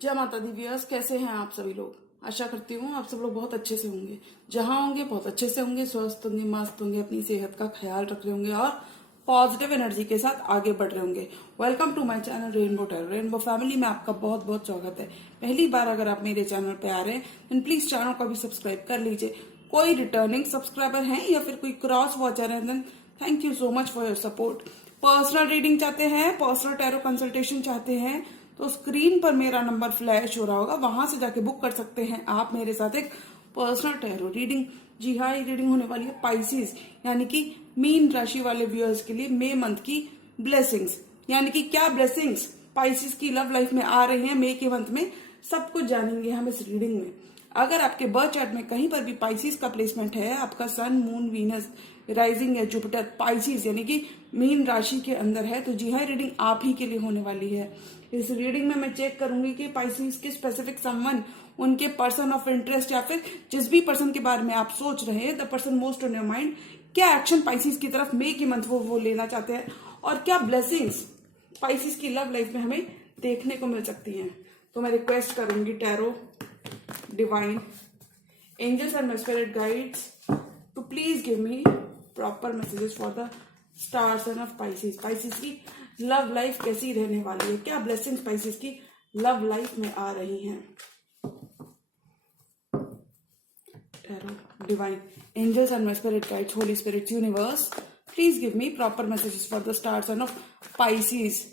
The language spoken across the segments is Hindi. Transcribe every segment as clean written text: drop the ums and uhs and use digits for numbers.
जय माता दी व्यूअर्स, कैसे हैं आप सभी लोग। आशा करती हूँ आप सब लोग बहुत अच्छे से होंगे। जहां होंगे बहुत अच्छे से होंगे, स्वस्थ होंगे, मस्त होंगे, अपनी सेहत का ख्याल रख रहे होंगे और पॉजिटिव एनर्जी के साथ आगे बढ़ रहे होंगे। Welcome to my channel rainbow tarot. Rainbow family में आपका बहुत बहुत स्वागत है। पहली बार अगर आप मेरे चैनल पे आ रहे हैं देन प्लीज चैनल को भी सब्सक्राइब कर लीजिए। कोई रिटर्निंग सब्सक्राइबर हैं या फिर कोई क्रॉस वॉचर है then thank you so much for your support. Personal reading चाहते हैं, पर्सनल टैरो कंसल्टेशन चाहते हैं तो स्क्रीन पर मेरा नंबर फ्लैश हो रहा होगा, वहां से जाके बुक कर सकते हैं आप मेरे साथ एक पर्सनल टैरो रीडिंग। जी हाँ, ये रीडिंग होने वाली है पाइसेस यानी कि मीन राशि वाले व्यूअर्स के लिए मई मंथ की ब्लेसिंग्स, यानी कि क्या ब्लेसिंग्स पाइसेस की लव लाइफ में आ रही हैं मई के मंथ में, सब कुछ जानेंगे हम इस रीडिंग में। अगर आपके बर्थ चार्ट में कहीं पर भी पाइसेस का प्लेसमेंट है, आपका सन मून वीनस राइजिंग या जुपिटर पाइसेस यानी कि मीन राशि के अंदर है, तो जी हाँ, रीडिंग आप ही के लिए होने वाली है। इस रीडिंग में मैं चेक करूंगी कि पाइसेस के स्पेसिफिक समवन, उनके पर्सन ऑफ इंटरेस्ट या फिर जिस भी पर्सन के बारे में आप सोच रहे हैं, the person most on your mind, क्या एक्शन पाइसेस की तरफ मई के मंथ वो लेना चाहते हैं और क्या ब्लेसिंग्स पाइसेस की लव लाइफ में हमें देखने को मिल सकती हैं। तो मैं रिक्वेस्ट करूंगी tarot, divine, angels and my spirit guides to please give me proper messages for the star sign of Pisces। Pisces की लव लाइफ कैसी रहने वाली है, क्या ब्लेसिंग्स Pisces की लव लाइफ में आ रही हैं। Divine, angels and my spirit guides, holy spirit, universe, please give me proper messages for the star sign of Pisces।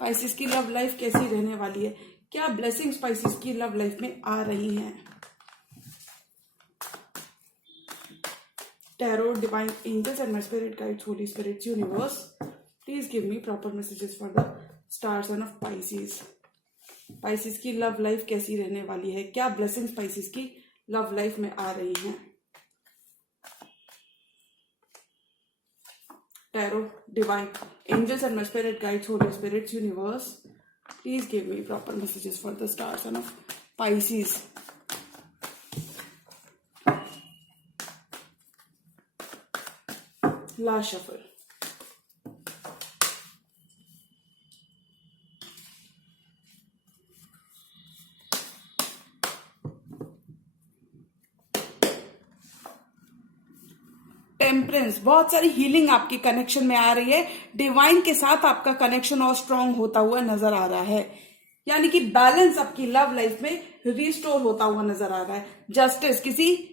Pisces की लव लाइफ कैसी रहने वाली है, क्या ब्लेसिंग्स Pisces की लव लाइफ में आ रही हैं। Tarot, divine, angels and my spirit guides, holy spirits, universe, please give me proper messages for the star sign of Pisces। Pisces की लव लाइफ कैसी रहने वाली है, क्या ब्लेसिंग्स Pisces की लव लाइफ में आ रही हैं। Tarot, divine, angels and my spirit guides, holy spirits, universe, please give me proper messages for the star sign of Pisces। Last shuffle. Temperance, बहुत सारी हीलिंग आपकी कनेक्शन में आ रही है। डिवाइन के साथ आपका कनेक्शन और स्ट्रांग होता हुआ नजर आ रहा है, यानी कि बैलेंस आपकी लव लाइफ में रिस्टोर होता हुआ नजर आ रहा है। जस्टिस, किसी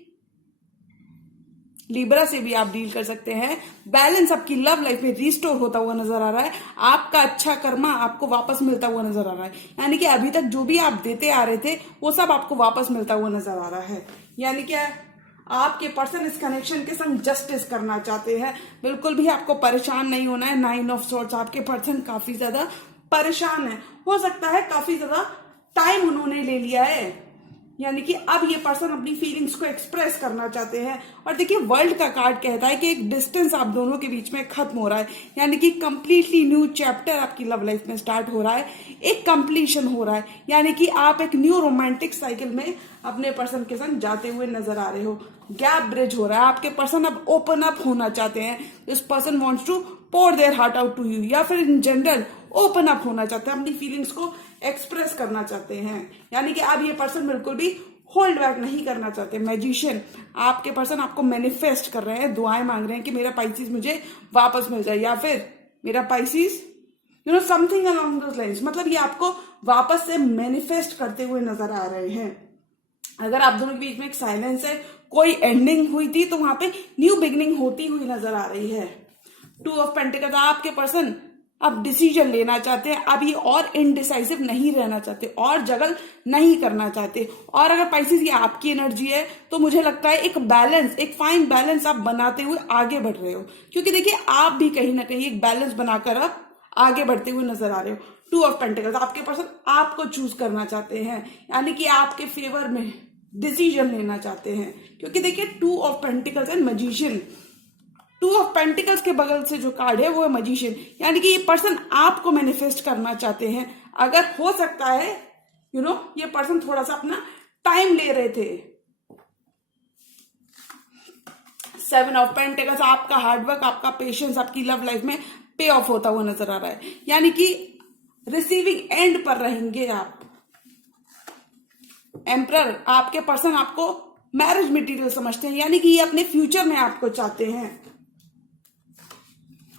लिब्रा से भी आप डील कर सकते हैं। बैलेंस आपकी लव लाइफ में रिस्टोर होता हुआ नजर आ रहा है। आपका अच्छा कर्मा आपको वापस मिलता हुआ नजर आ रहा है, यानी कि अभी तक जो भी आप देते आ रहे थे वो सब आपको वापस मिलता हुआ नजर आ रहा है। यानी क्या, आपके पर्सन इस कनेक्शन के संग जस्टिस करना चाहते हैं। बिल्कुल भी आपको परेशान नहीं होना है। 9 ऑफ सॉर्ड्स, आपके पर्सन काफी ज्यादा परेशान है, हो सकता है काफी ज्यादा टाइम उन्होंने ले लिया है, यानी कि अब ये पर्सन अपनी फीलिंग्स को एक्सप्रेस करना चाहते हैं। और देखिए, वर्ल्ड का कार्ड कहता है कि एक डिस्टेंस आप दोनों के बीच में खत्म हो रहा है, यानी कि कंप्लीटली न्यू चैप्टर आपकी लव लाइफ में स्टार्ट हो रहा है, एक कंप्लीशन हो रहा है, यानी कि आप एक न्यू रोमांटिक साइकिल में अपने पर्सन के संग जाते हुए नजर आ रहे हो। गैप ब्रिज हो रहा है, आपके पर्सन अब ओपन अप होना चाहते हैं। This person wants to pour their heart out to you, या फिर इन जनरल ओपन अप होना चाहते हैं, अपनी फीलिंग्स को एक्सप्रेस करना चाहते हैं, यानी कि अब ये पर्सन बिल्कुल भी होल्ड बैक नहीं करना चाहते। मैजिशियन, आपके पर्सन आपको मैनिफेस्ट कर रहे हैं, दुआएं मांग रहे हैं कि मेरा पाइसेस मुझे वापस मिल जाए, या फिर मेरा पाइसेस समथिंग अलोंग दोस लाइंस, मतलब ये आपको वापस से मैनिफेस्ट करते हुए नजर आ रहे हैं। अगर आप दोनों के बीच में एक साइलेंस है, कोई एंडिंग हुई थी, तो वहां पे न्यू बिगनिंग होती हुई नजर आ रही है। 2 ऑफ पेंटिकल्स, आपके पर्सन अब डिसीजन लेना चाहते हैं, अब ये और इनडिसाइसिव नहीं रहना चाहते और जगल नहीं करना चाहते। और अगर पाइसेस ये आपकी एनर्जी है तो मुझे लगता है एक बैलेंस, एक फाइन बैलेंस आप बनाते हुए आगे बढ़ रहे हो, क्योंकि देखिए आप भी कहीं ना कहीं एक बैलेंस बनाकर आप आगे बढ़ते हुए नजर आ रहे हो। 2 ऑफ पेंटिकल्स, आपके पर्सन आपको चूज करना चाहते हैं, यानी कि आपके फेवर में डिसीजन लेना चाहते हैं, क्योंकि देखिए 2 of pentacles and magician, 2 of pentacles के बगल से जो कार्ड है वो है मैजिशियन, यानी कि ये पर्सन आपको मैनिफेस्ट करना चाहते हैं। अगर हो सकता है ये पर्सन थोड़ा सा अपना टाइम ले रहे थे। 7 ऑफ पेंटिकल्स, आपका हार्डवर्क, आपका पेशेंस आपकी लव लाइफ में पे ऑफ होता हुआ नजर आ रहा है, यानी कि रिसीविंग एंड पर रहेंगे आप। एम्परर, आपके पर्सन आपको मैरिज मटेरियल समझते हैं, यानी कि ये अपने फ्यूचर में आपको चाहते हैं।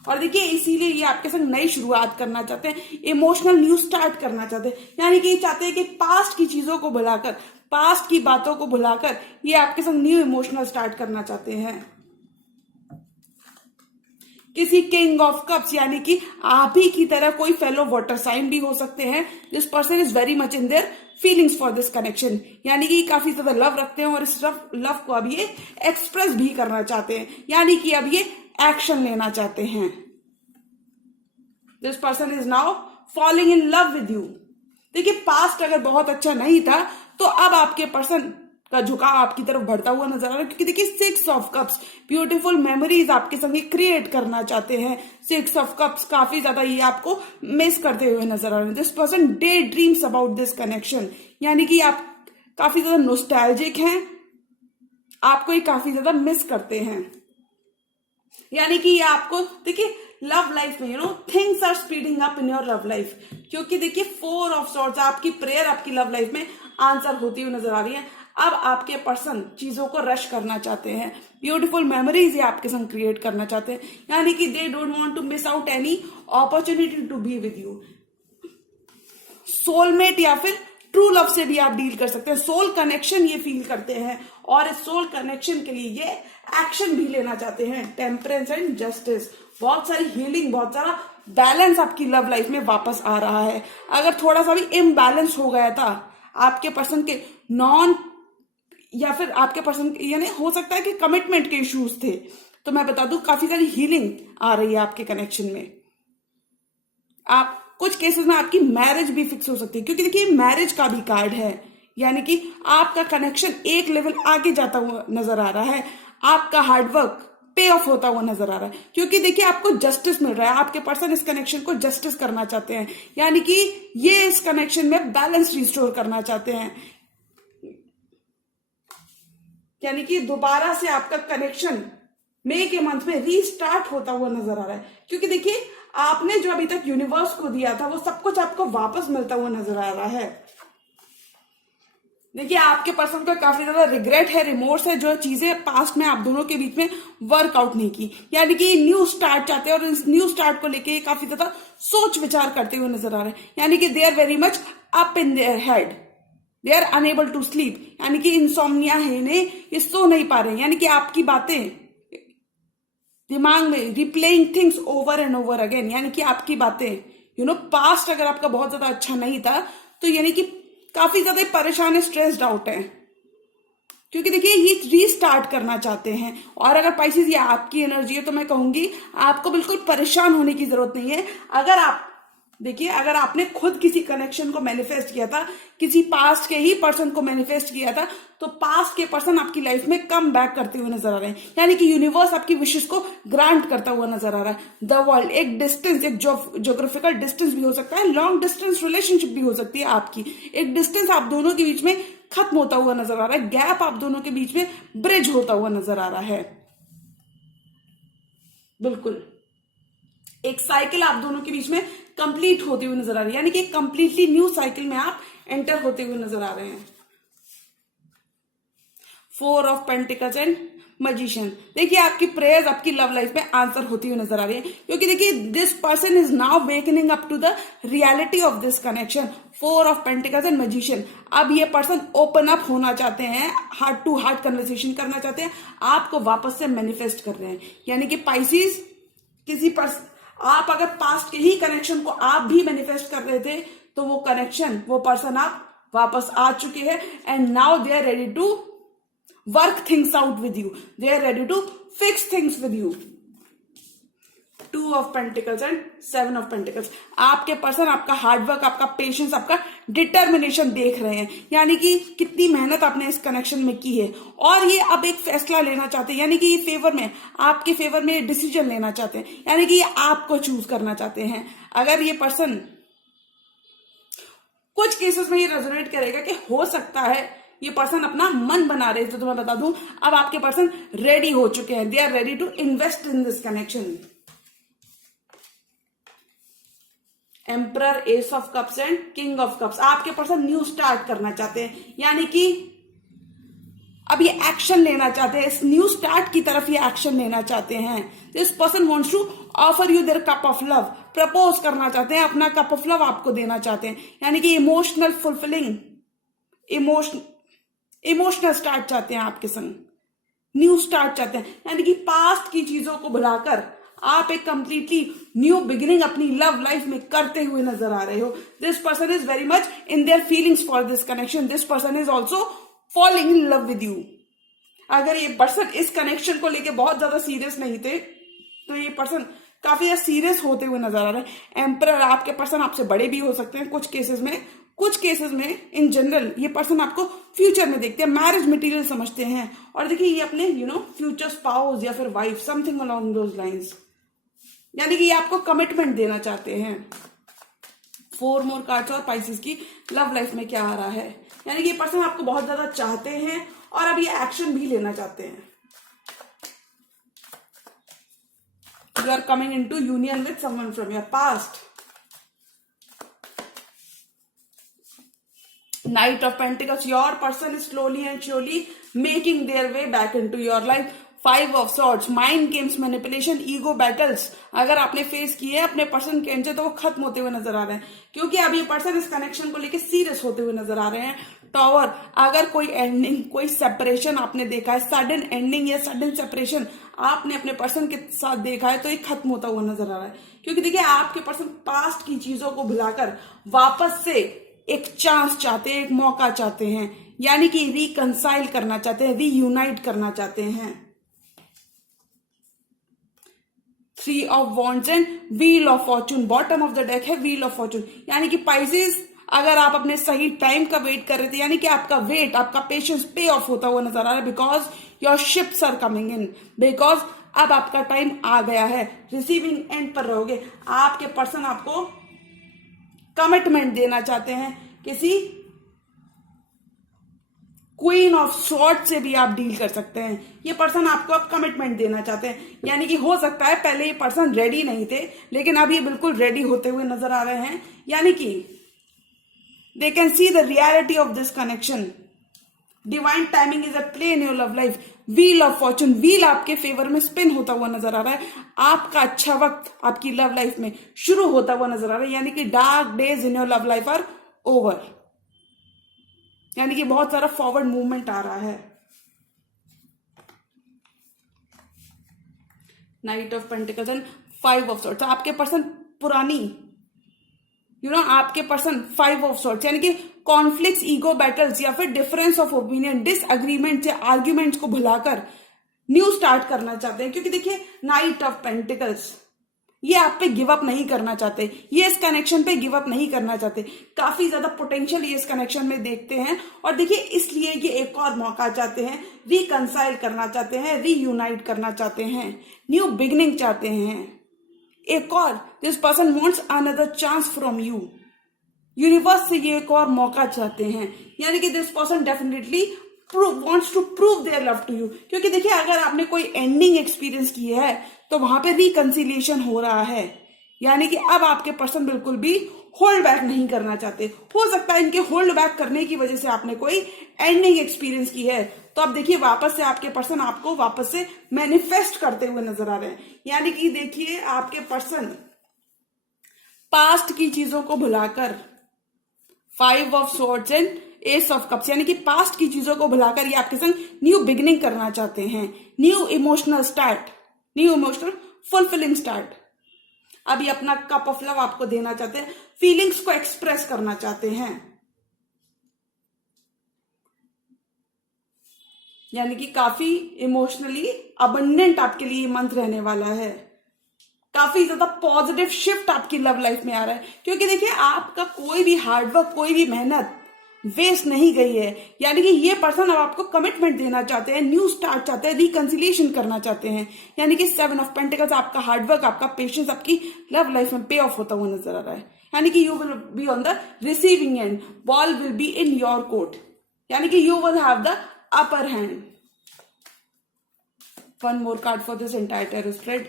और देखिए इसीलिए ये आपके संग नई शुरुआत करना चाहते हैं, इमोशनल न्यू स्टार्ट करना चाहते हैं, यानी कि ये चाहते हैं कि पास्ट की चीजों को भुलाकर, पास्ट की बातों को भुलाकर ये आपके संग न्यू इमोशनल स्टार्ट करना चाहते हैं। किसी किंग ऑफ कप्स, यानी कि आप ही की तरह कोई फेलो वाटर साइन भी हो सकते हैं। This person is very much in their feelings for this connection, यानी कि काफी ज्यादा लव रखते हैं और इस लव को अब ये एक्सप्रेस भी करना चाहते हैं, यानी कि अब ये एक्शन लेना चाहते हैं। This person is now falling in love with you. देखिए पास्ट अगर बहुत अच्छा नहीं था तो अब आपके पर्सन का झुकाव आपकी तरफ बढ़ता हुआ नजर आ रहा है, क्योंकि देखिए 6 ऑफ कप्स ब्यूटीफुल मेमोरीज आपके संग क्रिएट करना चाहते हैं। 6 ऑफ कप्स काफी ज्यादा ये आपको मिस करते हुए नजर आ रहे हैं। This person day dreams about this connection, यानी कि आप काफी ज्यादा नोस्टैल्जिक हैं, आपको ये काफी ज्यादा मिस करते हैं, यानी कि ये आपको देखिए लव लाइफ में things are speeding up in your love life, क्योंकि देखिए 4 ऑफ सॉर्ड्स आपकी प्रेयर आपकी लव लाइफ में आंसर होती हुई नजर आ रही है। अब आपके पर्सन चीजों को रश करना चाहते हैं, ब्यूटीफुल मेमोरीज ये आपके संग क्रिएट करना चाहते हैं, यानी कि they don't want to miss out any opportunity to be with you. Soulmate या फिर ट्रू लव से भी आप डील कर सकते हैं, सोल कनेक्शन ये फील करते हैं और इस सोल कनेक्शन के लिए ये एक्शन भी लेना चाहते हैं। टेम्परेंस एंड जस्टिस, बहुत सारी हीलिंग, बहुत सारा बैलेंस आपकी लव लाइफ में वापस आ रहा है। अगर थोड़ा सा भी इम्बैलेंस हो गया था आपके पर्सन के नॉन या फिर आपके पर्सन यानी हो सकता है कि कमिटमेंट के इश्यूज थे, तो मैं बता दूं काफी सारी हीलिंग आ रही है आपके कनेक्शन में। आप कुछ केसेस में आपकी मैरिज भी फिक्स हो सकती है, क्योंकि देखिए मैरिज का भी कार्ड है, यानी कि आपका कनेक्शन एक लेवल आगे जाता हुआ नजर आ रहा है, आपका हार्डवर्क पे ऑफ होता हुआ नजर आ रहा है, क्योंकि देखिए आपको जस्टिस मिल रहा है। आपके पर्सन इस कनेक्शन को जस्टिस करना चाहते हैं, यानी कि ये इस कनेक्शन में बैलेंस रिस्टोर करना चाहते हैं, यानी कि दोबारा से आपका कनेक्शन मई के मंथ में रीस्टार्ट होता हुआ नजर आ रहा है, क्योंकि देखिए आपने जो अभी तक यूनिवर्स को दिया था वो सब कुछ आपको वापस मिलता हुआ नजर आ रहा है। देखिए आपके पर्सन का काफी ज्यादा रिग्रेट है, रिमोर्स है, जो चीजें पास्ट में आप दोनों के बीच में वर्कआउट नहीं की, यानी कि न्यू स्टार्ट चाहते हैं और इस न्यू स्टार्ट को लेके काफी ज्यादा सोच विचार करते हुए नजर आ रहे हैं, यानी कि they are very much up in their head, they are unable to sleep, यानी कि इंसोम्निया है इन्हें, ये सो नहीं पा रहे हैं, यानी कि आपकी बातें दिमाग में replaying things over and over again, यानी कि आपकी बातें पास्ट अगर आपका बहुत ज्यादा अच्छा नहीं था तो यानी कि काफी ज्यादा परेशान है, स्ट्रेस्ड आउट है, क्योंकि देखिए ये रीस्टार्ट करना चाहते हैं। और अगर पाइसेस ये आपकी एनर्जी है तो मैं कहूंगी आपको बिल्कुल परेशान होने की जरूरत नहीं है। अगर आप देखिए अगर आपने खुद किसी कनेक्शन को मैनिफेस्ट किया था, किसी पास्ट के ही पर्सन को मैनिफेस्ट किया था, तो पास्ट के पर्सन आपकी लाइफ में कम बैक करते हुए नजर आ रहे हैं, यानी कि यूनिवर्स आपकी विशेष को ग्रांट करता हुआ नजर आ रहा है। द वर्ल्ड एक डिस्टेंस, एक ज्योग्राफिकल डिस्टेंस भी हो सकता है, लॉन्ग डिस्टेंस रिलेशनशिप भी हो सकती है आपकी, एक डिस्टेंस आप दोनों के बीच में खत्म होता हुआ नजर आ रहा है, गैप आप दोनों के बीच में ब्रिज होता हुआ नजर आ रहा है। बिल्कुल एक साइकिल आप दोनों के बीच में कंप्लीट होती हुई नजर आ रही है, यानी कि कंप्लीटली न्यू साइकिल में आप एंटर होते हुए नजर आ रहे हैं। 4 ऑफ पेंटिकल्स एंड मैजिशियन, देखिए आपकी प्रेयर्स आपकी लव लाइफ में आंसर होती हुई नजर आ रही है, क्योंकि देखिए this person is now waking up to the reality of this connection. 4 of pentacles and magician, अब ये पर्सन ओपन अप होना चाहते हैं, हार्ट टू हार्ट कन्वर्सेशन करना चाहते हैं, आपको वापस से मैनिफेस्ट कर रहे हैं, यानी कि पाइसेस किसी पर्सन, आप अगर पास्ट के ही कनेक्शन को आप भी मैनिफेस्ट कर रहे थे तो वो कनेक्शन वो पर्सन आप वापस आ चुके हैं, and now they are ready to work things out with you, they are ready to fix things with you. 2 of pentacles and 7 of pentacles, आपके पर्सन आपका हार्डवर्क, आपका पेशेंस, आपका डिटर्मिनेशन देख रहे हैं, यानी कि कितनी मेहनत आपने इस कनेक्शन में की है, और ये अब एक फैसला लेना चाहते हैं, यानी कि ये फेवर में आपके फेवर में डिसीजन लेना चाहते हैं, यानी कि ये आपको चूज करना चाहते हैं। अगर ये पर्सन कुछ केसेस में ये रेजोनेट करेगा कि हो सकता है ये पर्सन अपना मन बना रहे थे, तो मैं बता दूं अब आपके पर्सन रेडी हो चुके हैं, they are ready to invest in this connection. Emperor, ace of cups and king of cups. आपके पर्सन न्यू स्टार्ट करना चाहते हैं, यानी कि अब ये एक्शन लेना चाहते हैं, इस न्यू स्टार्ट की तरफ ये एक्शन लेना चाहते हैं। This person wants to offer you their cup of love, propose करना चाहते हैं, अपना कप ऑफ लव आपको देना चाहते हैं, यानी कि इमोशनल फुलफिलिंग, इमोशनल स्टार्ट चाहते हैं आपके संग, न्यू स्टार्ट चाहते हैं, यानी कि पास्ट की चीजों को भुलाकर आप एक कंप्लीटली न्यू बिगिनिंग अपनी लव लाइफ में करते हुए नजर आ रहे हो। This person is very much in their feelings for this connection. This person is also falling in love with you. अगर ये पर्सन इस कनेक्शन को लेके बहुत ज्यादा सीरियस नहीं थे तो ये पर्सन काफी ज्यादा सीरियस होते हुए नजर आ रहे हैं। एम्परर, आपके पर्सन आपसे बड़े भी हो सकते हैं कुछ केसेस में इन जनरल ये पर्सन आपको फ्यूचर में देखते हैं, मैरिज मटेरियल समझते हैं, और देखिए ये अपने फ्यूचर स्पाउस या फिर wife, something along those lines, यानी कि ये आपको कमिटमेंट देना चाहते हैं। 4 मोर कार्ड्स और पाइसेस की लव लाइफ में क्या आ रहा है, यानी कि ये पर्सन आपको बहुत ज्यादा चाहते हैं और अब ये एक्शन भी लेना चाहते हैं। You are coming into union with someone from your past. Knight of Pentacles, your person is slowly and surely making their way back into your life. 5 of Swords, mind games, manipulation, ego battles अगर आपने फेस किए अपने पर्सन के एंड से तो वो खत्म होते हुए नजर आ रहे हैं, क्योंकि अब ये पर्सन इस कनेक्शन को लेके सीरियस होते हुए नजर आ रहे हैं। टॉवर, अगर कोई एंडिंग, कोई सेपरेशन आपने देखा है, सडन एंडिंग या सडन सेपरेशन आपने अपने पर्सन के साथ देखा है तो ये खत्म होता हुआ नजर आ रहा है, क्योंकि देखिए आपके पर्सन पास्ट की चीजों को भुलाकर वापस से एक चांस चाहते हैं, एक मौका चाहते हैं, यानी कि रिकंसाइल करना चाहते हैं, रीयूनाइट करना चाहते हैं। 3 of wands and wheel of Fortune, bottom of the deck है व्हील ऑफ फॉर्चून, यानी कि पाइसेस अगर आप अपने सही टाइम का वेट कर रहे थे, यानी कि आपका वेट, आपका पेशेंस पे ऑफ होता हुआ नजर आ रहा है, because your ships are coming in, because अब आपका टाइम आ गया है, रिसीविंग एंड पर रहोगे। आपके पर्सन आपको कमिटमेंट देना चाहते हैं, किसी क्वीन ऑफ स्वॉर्ड से भी आप डील कर सकते हैं। ये पर्सन आपको अब कमिटमेंट देना चाहते हैं, यानी कि हो सकता है पहले ये पर्सन रेडी नहीं थे लेकिन अब ये बिल्कुल रेडी होते हुए नजर आ रहे हैं, यानी कि दे can see the reality of this connection. Divine timing is a play in your love life. Wheel of Fortune, wheel आपके फेवर में स्पिन होता हुआ नजर आ रहा है, आपका अच्छा वक्त आपकी लव लाइफ में शुरू होता हुआ नजर आ रहा है, यानी कि dark days in your love life are over, यानी कि बहुत सारा फॉरवर्ड मूवमेंट आ रहा है। Knight of pentacles and 5 of swords, आपके पर्सन पुरानी आपके पर्सन 5 ऑफ सॉर्ड्स, यानी कि कॉन्फ्लिक्ट्स, ईगो बैटल्स या फिर डिफरेंस ऑफ ओपिनियन, डिसएग्रीमेंट या आर्ग्यूमेंट्स को भुलाकर न्यू स्टार्ट करना चाहते हैं, क्योंकि देखिए नाइट ऑफ पेंटिकल्स ये आप पे गिव अप नहीं करना चाहते, ये इस कनेक्शन पे गिव अप नहीं करना चाहते, काफी ज्यादा पोटेंशियल ये इस कनेक्शन में देखते हैं, और देखिए इसलिए ये एक और मौका चाहते हैं, रिकंसाइल करना चाहते हैं, रीयूनाइट करना चाहते हैं, न्यू बिगनिंग चाहते हैं, एक और this person wants another chance from you, universe से ये एक और मौका चाहते हैं, यानी कि this person definitely wants to prove their love to you, क्योंकि देखिए अगर आपने कोई एंडिंग एक्सपीरियंस की है तो वहां पे रिकंसिलिएशन हो रहा है, यानी कि अब आपके पर्सन बिल्कुल भी होल्ड बैक नहीं करना चाहते। हो सकता है इनके होल्ड बैक करने की वजह से आपने कोई एंडिंग एक्सपीरियंस की है, तो अब देखिए वापस से आपके पर्सन आपको वापस से मैनिफेस्ट करते हुए नजर आ रहे हैं, यानी कि देखिए आपके पर्सन पास्ट की चीजों को भुलाकर 5 of swords and S of cups, यानी कि पास्ट की चीजों को भुलाकर ये आपके संग न्यू बिगिनिंग करना चाहते हैं, new emotional start, new emotional fulfilling start. अभी अपना कप ऑफ लव आपको देना चाहते हैं, फीलिंग्स को एक्सप्रेस करना चाहते हैं, यानी कि काफी इमोशनली अबंडेंट आपके लिए मंथ रहने वाला है, काफी ज्यादा पॉजिटिव शिफ्ट आपकी लव लाइफ में आ रहा है, क्योंकि देखिए आपका कोई भी हार्डवर्क, कोई भी मेहनत वेस्ट नहीं गई है, यानी कि ये पर्सन अब आपको कमिटमेंट देना चाहते हैं, न्यू स्टार्ट चाहते हैं, रिकंसिलिएशन करना चाहते हैं, यानी कि 7 ऑफ पेंटिकल्स आपका हार्डवर्क, आपका पेशेंस आपकी लव लाइफ में पे ऑफ होता हुआ नजर आ रहा है, यानी कि you will be on the receiving end, ball will be in your court, यानी कि you will have the upper hand. 1 more card for this entire tarot spread.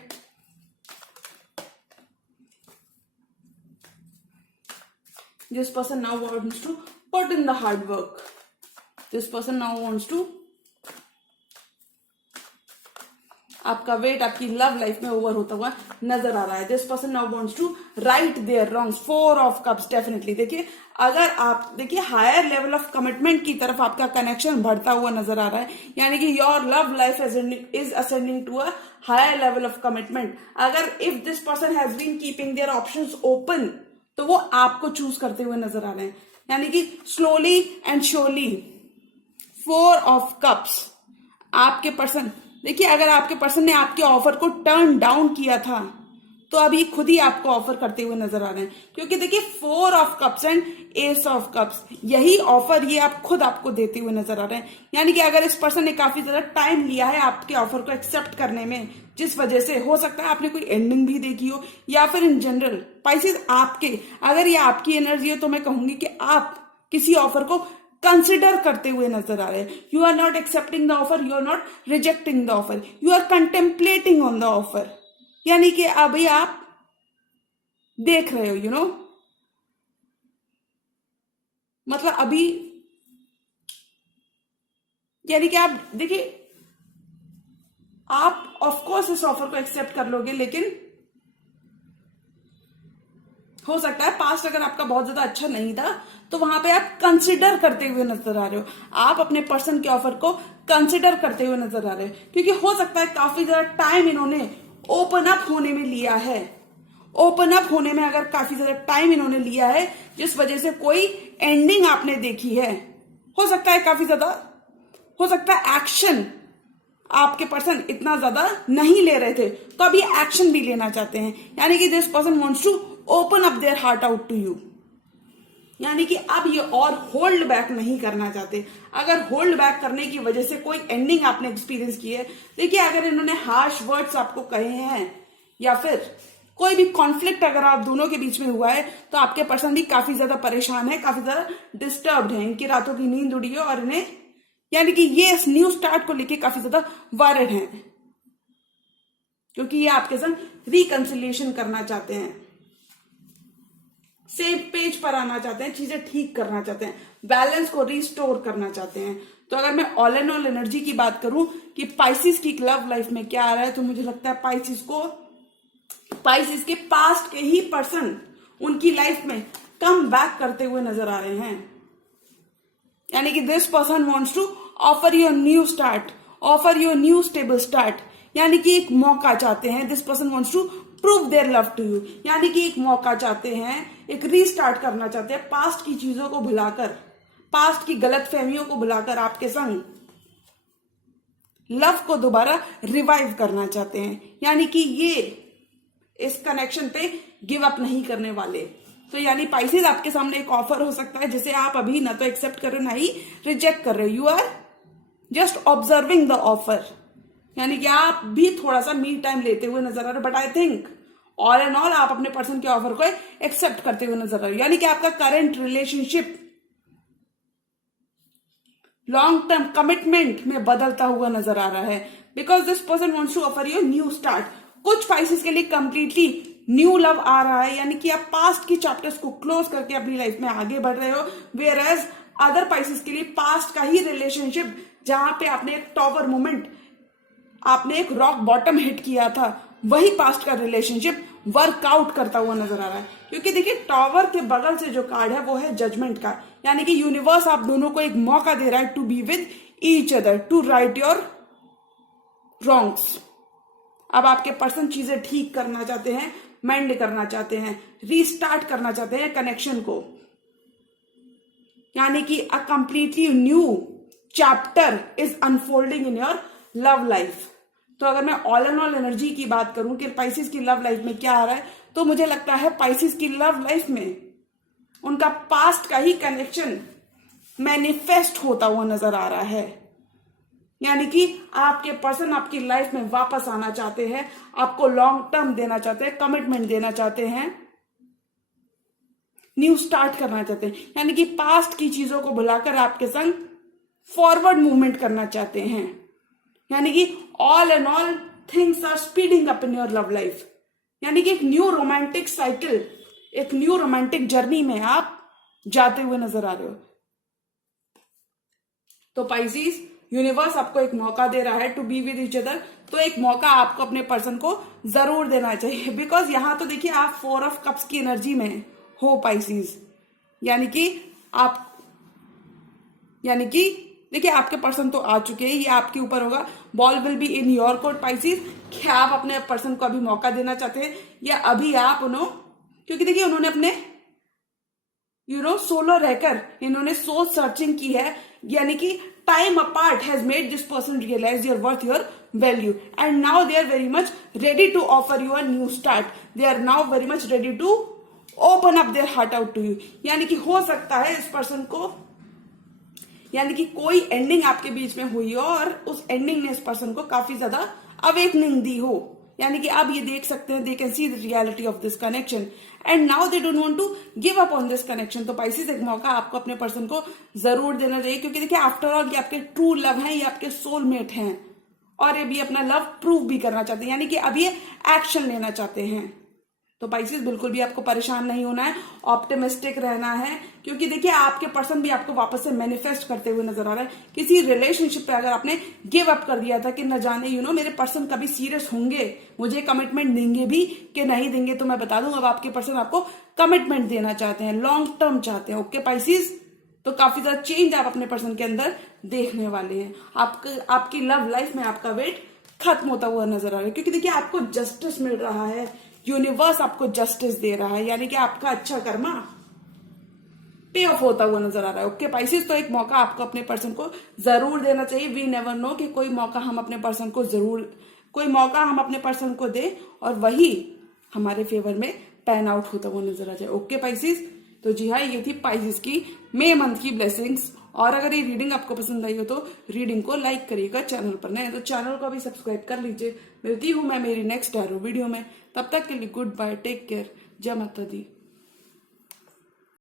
This person now wants to put in the hard work. This person now wants to, आपका वेट आपकी लव लाइफ में ओवर होता हुआ नजर आ रहा है. This person now wants to right their wrongs. 4 of cups. Definitely देखिए, अगर आप देखिए हायर लेवल ऑफ कमिटमेंट की तरफ आपका कनेक्शन बढ़ता हुआ नजर आ रहा है, यानी कि your love life is ascending to a higher level of commitment. अगर if this person has been keeping their options open, तो वो आपको चूज करते हुए नजर आ रहे हैं, यानी कि slowly and surely. 4 of cups. आपके पर्सन देखिए, अगर आपके पर्सन ने आपके ऑफर को टर्न डाउन किया था, तो अभी खुद ही आपको ऑफर करते हुए नजर आ रहे हैं, क्योंकि देखिए 4 of cups and S of cups, यही ऑफर ये आप खुद आपको देते हुए नजर आ रहे हैं. यानी कि अगर इस पर्सन ने काफी ज्यादा टाइम लिया है आपके ऑफर को एक्सेप्ट करने में, जिस वजह से हो सकता है आपने कोई एंडिंग भी देखी हो, या फिर इन जनरल पाइसेस आपके, अगर ये आपकी एनर्जी है, तो मैं कहूंगी कि आप किसी ऑफर को कंसिडर करते हुए नजर आ रहे हैं. You are not accepting the offer, you are not rejecting the offer, you are contemplating on the offer. यानी कि अभी आप देख रहे हो, यू नो, मतलब अभी, यानी कि आप देखिए, आप ऑफ कोर्स इस ऑफर को एक्सेप्ट कर लोगे, लेकिन हो सकता है पास्ट अगर आपका बहुत ज्यादा अच्छा नहीं था, तो वहां पे आप कंसिडर करते हुए नजर आ रहे हो. आप अपने पर्सन के ऑफर को कंसिडर करते हुए नजर आ रहे हो, क्योंकि हो सकता है काफी ज्यादा टाइम इन्होंने ओपन अप होने में लिया है. ओपन अप होने में अगर काफी ज्यादा टाइम इन्होंने लिया है, जिस वजह से कोई एंडिंग आपने देखी है, हो सकता है काफी ज्यादा, हो सकता है एक्शन आपके पर्सन इतना ज्यादा नहीं ले रहे थे, तो अभी एक्शन भी लेना चाहते हैं. यानी कि this person wants to open up their heart out to you. यानी कि अब ये और होल्ड बैक नहीं करना चाहते. अगर होल्ड बैक करने की वजह से कोई एंडिंग आपने एक्सपीरियंस की है, देखिए अगर इन्होंने हार्श वर्ड्स आपको कहे हैं, या फिर कोई भी कॉन्फ्लिक्ट अगर आप दोनों के बीच में हुआ है, तो आपके पर्सन भी काफी ज्यादा परेशान है, काफी ज्यादा डिस्टर्ब्ड है, इनकी रातों की नींद उड़ी है, और इन्हें यानी कि ये इस न्यू स्टार्ट को लेके काफी ज्यादा वरिड हैं, क्योंकि ये आपके संग रिकंसिलिएशन करना चाहते हैं, सेम पेज पर आना चाहते हैं, चीजें ठीक करना चाहते हैं, बैलेंस को रिस्टोर करना चाहते हैं. तो अगर मैं ऑल एंड ऑल एनर्जी की बात करूं कि पाइसिस की लव लाइफ में क्या आ रहा है, तो मुझे लगता है पाइसिस के पास्ट के ही पर्सन उनकी लाइफ में कम बैक करते हुए नजर आ रहे हैं. यानी कि this person wants to offer you new start, offer you new stable start. यानी कि एक मौका चाहते हैं. This person wants to prove their love to you. यानी कि एक मौका चाहते हैं, एक रीस्टार्ट करना चाहते हैं, पास्ट की चीजों को भुलाकर, पास्ट की गलत फहमियों को भुलाकर आपके संग लव को दोबारा रिवाइव करना चाहते हैं. यानी कि ये इस कनेक्शन पे गिव अप नहीं करने वाले. तो यानी पाइसेस आपके सामने एक ऑफर हो सकता है, जिसे आप अभी ना तो एक्सेप्ट कर रहे हो, ना ही रिजेक्ट कर रहे हो. You are just observing the offer. यानी कि आप भी थोड़ा सा मी टाइम लेते हुए नजर आ रहे हो, but I think all and all आप अपने पर्सन के ऑफर को एक्सेप्ट करते हुए नजर आ रहे हो. यानी कि आपका current relationship long term commitment में बदलता हुआ नजर आ रहा है, because this person wants to offer you new start. कुछ पाइसेस के लिए कंप्लीटली न्यू लव आ रहा है, यानी कि आप पास्ट की चैप्टर्स को क्लोज करके अपनी लाइफ में आगे बढ़ रहे हो. वेयर एज अदर पाइसेस के लिए पास्ट का ही रिलेशनशिप, जहां पे आपने एक टॉवर मोमेंट, आपने एक रॉक बॉटम हिट किया था, वही पास्ट का रिलेशनशिप वर्कआउट करता हुआ नजर आ रहा है. क्योंकि देखिए टॉवर के बगल से जो कार्ड है वो है जजमेंट का. यानी कि यूनिवर्स आप दोनों को एक मौका दे रहा है to be with each other, to right your wrongs. अब आपके पर्सन चीजें ठीक करना चाहते हैं, मेंड करना चाहते हैं, रीस्टार्ट करना चाहते हैं कनेक्शन को. यानी कि a completely new chapter is unfolding in your love life. तो अगर मैं ऑल एंड ऑल एनर्जी की बात करूं कि पाइसेस की लव लाइफ में क्या आ रहा है, तो मुझे लगता है पाइसेस की लव लाइफ में उनका पास्ट का ही कनेक्शन मैनिफेस्ट होता हुआ नजर आ रहा है. यानी कि आपके पर्सन आपकी लाइफ में वापस आना चाहते हैं, आपको लॉन्ग टर्म देना चाहते हैं, कमिटमेंट देना चाहते हैं, न्यू स्टार्ट करना चाहते हैं. यानी कि पास्ट की चीजों को भुलाकर आपके संग फॉरवर्ड मूवमेंट करना चाहते हैं. यानी कि all and all things are speeding up in your love life. यानी कि एक न्यू रोमांटिक साइकिल, एक न्यू रोमांटिक जर्नी में आप जाते हुए नजर आ रहे हो। तो पाइसेस, यूनिवर्स आपको एक मौका दे रहा है to be with each other, तो एक मौका आपको अपने पर्सन को जरूर देना चाहिए। बिकॉज यहां तो देखिए आप 4 ऑफ कप्स की एनर्जी में हो पाइसेस, यानी कि देखिए आपके पर्सन तो आ चुके हैं, ये आपके ऊपर होगा। Ball will be in your court Pisces. क्या आप अपने पर्सन को अभी मौका देना चाहते हैं, या अभी आप क्योंकि देखिए उन्होंने अपने सोलो रहकर इन्होंने सोच सर्चिंग की है, यानी कि time apart has made this person realise your worth, your value, and now they are very much ready to offer you a new start. They are now very much ready to open up their heart out to you. यानी कि हो सकता है इस पर्सन को, यानी कि कोई एंडिंग आपके बीच में हुई हो और उस एंडिंग ने इस पर्सन को काफी ज्यादा अवेकनिंग दी हो, यानी कि आप ये देख सकते हैं, they can see the reality of this connection and now they don't want to give up on this connection. तो पाइसेस, एक मौका आपको अपने पर्सन को जरूर देना चाहिए, क्योंकि देखिए आफ्टर ऑल ये आपके ट्रू लव हैं, ये आपके सोलमेट हैं, और ये भी अपना लव प्रूव भी करना चाहते हैं, यानी कि अब ये एक्शन लेना चाहते हैं। तो पाइसेस, बिल्कुल भी आपको परेशान नहीं होना है, ऑप्टिमिस्टिक रहना है, क्योंकि देखिए आपके पर्सन भी आपको वापस से मैनिफेस्ट करते हुए नजर आ रहा है। किसी रिलेशनशिप पे अगर आपने गिव अप कर दिया था कि न जाने मेरे पर्सन कभी सीरियस होंगे, मुझे कमिटमेंट देंगे भी कि नहीं देंगे, तो मैं बता दूं अब आपके पर्सन आपको कमिटमेंट देना चाहते हैं, लॉन्ग टर्म चाहते हैं। ओके पाइसेस, तो काफी ज्यादा चेंज आप अपने पर्सन के अंदर देखने वाले हैं। आपकी लव लाइफ में आपका वेट खत्म होता हुआ नजर आ रहा है, क्योंकि देखिए आपको जस्टिस मिल रहा है, यूनिवर्स आपको जस्टिस दे रहा है, यानी कि आपका अच्छा कर्मा पे ऑफ होता हुआ नजर आ रहा है। ओके पाइसेस, तो एक मौका आपको अपने पर्सन को जरूर देना चाहिए। वी नेवर नो कि कोई मौका हम अपने पर्सन को दे और वही हमारे फेवर में पैन आउट होता हुआ नजर आ जाए। ओके पाइसेस, तो जी हाँ, ये थी पाइसेस की मई मंथ की ब्लेसिंग्स। और अगर ये रीडिंग आपको पसंद आई हो तो रीडिंग को लाइक करिएगा, चैनल पर नए तो चैनल को भी सब्सक्राइब कर लीजिए। मिलती हूँ मैं मेरी नेक्स्ट टैरो वीडियो में, तब तक के लिए गुड बाय, टेक केयर, जय माता दी।